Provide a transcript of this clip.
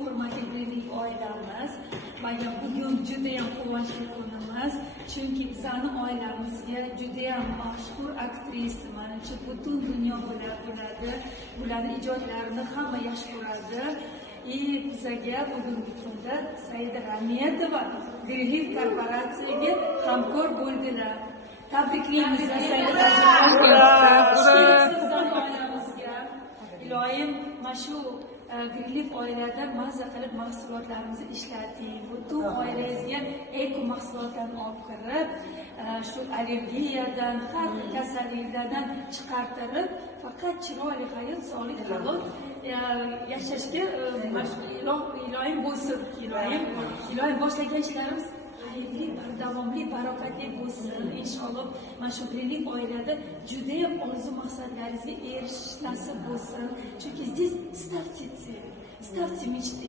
Hurmatli oilamiz, mana bugun juda ham quvonchli kunimiz, chunki bizani oilamizga juda ham mashhur aktrisa, manimcha butun dunyo biladi, bularning ijodlarini hamma yaxshi ko'radi. Bizga bugungi kunda Saida Rametova Greenleaf korporatsiyaga hamkor bo'ldilar. Tabriklaymiz Saida oilamizga. Iloyim mana shu Greenleaf oilada maza qilib mahsulotlarimizni ishlating. Butun oilangizga eko mahsulotlarni olib kirib, shu allergiyadan, har xil kasalliklardan chiqartirib, faqat chiroyli hayot, sog'lik, halol yashashga iloyim bo'lsin. Iloyim boshlagan ishlarimiz xayrli, davomli, barakatli bo'lsin. Inshaalloh mana shu Greenleaf oilada juda ham orzu maqsadlaringizga erishish nasib bo'lsin. Chunki siz ставьте цель, ставьте мечты.